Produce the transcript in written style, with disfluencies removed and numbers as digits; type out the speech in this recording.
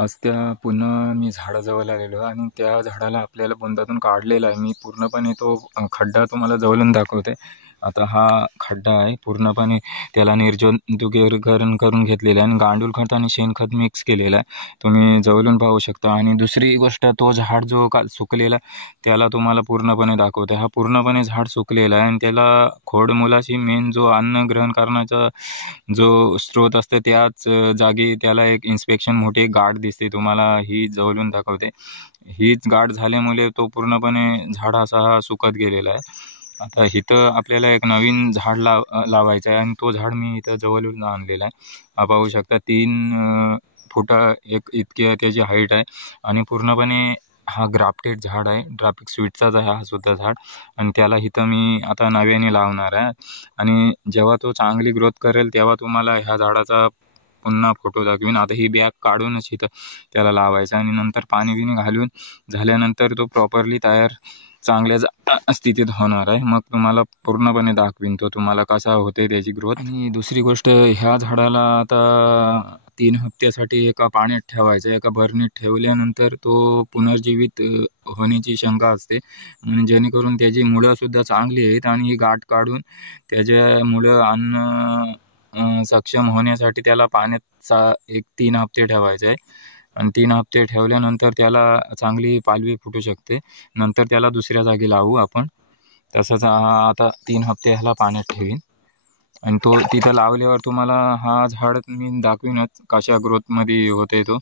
आज पुन्हा मी झाडाजवळ आलेलो आणि त्या झाडाला आपल्याला बुंदातून काढलेला आहे. मी पूर्णपणे तो खड्डा तुम्हाला जवळून दाखवते. आता हा खड्डा आहे, पूर्णपणे त्याला निर्जंतुकीकरण करून घेतलेलं आहे आणि गांडूळ खत आणि शेणखत मिक्स केलेलं आहे. तुम्ही जवळून पाहू शकता. आणि दुसरी गोष्ट, तो झाड जो काल सुकलेला त्याला तुम्हाला पूर्णपणे दाखवते. हा पूर्णपणे झाड सुकलेला आहे आणि त्याला खोडमुलाची मेन जो अन्न ग्रहण करण्याचा जो स्रोत असतो त्याच जागी त्याला एक इन्स्पेक्शन मोठी गाठ दिसते तुम्हाला, ही जवळून दाखवते. हीच गाठ झाल्यामुळे तो पूर्णपणे झाड असा हा सुकत गेलेला आहे. आता इथं आपल्याला एक नवीन झाड लावायचं आहे आणि तो झाड मी इथं जवळून आणलेला आहे. हा पाहू शकता 3 फुटा एक इतकी त्याची हाईट आहे आणि पूर्णपणे हा ग्राफ्टेड झाड आहे. ड्राफिक स्वीटचाच आहे हा सुद्धा झाड आणि त्याला इथं मी आता नव्याने लावणार आहे. आणि जेव्हा तो चांगली ग्रोथ करेल तेव्हा तुम्हाला ह्या झाडाचा पुन्हा फोटो दाखवीन. आता ही बॅग काढूनच इथं त्याला लावायचं आणि नंतर पाणी बिणी घालून झाल्यानंतर तो प्रॉपरली तयार चांगल्या स्थितीत होणार आहे. मग तुम्हाला पूर्णपणे दाखवीन तो तुम्हाला कसा होते त्याची ग्रोथ. आणि दुसरी गोष्ट, ह्या झाडाला आता 3 हप्त्यासाठी एका पाण्यात ठेवायचं. एका बरणीत ठेवल्यानंतर तो पुनर्जीवित होण्याची शंका असते, म्हणजे जेणेकरून त्याची मुळंसुद्धा चांगली आहेत आणि ही गाठ काढून त्याच्या मुळं सक्षम होण्यासाठी त्याला पाण्यात एक 3 हप्ते ठेवायचे आहे. आणि 3 हप्ते ठेवल्यानंतर त्याला चांगली पालवी फुटू शकते. नंतर त्याला दुसऱ्या जागी लावू आपण. तसंच आता 3 हप्ते ह्याला पाण्यात ठेवीन आणि तो तिथं लावल्यावर तुम्हाला हा झाड मी दाखवीनच कशा ग्रोथमध्ये होते तो.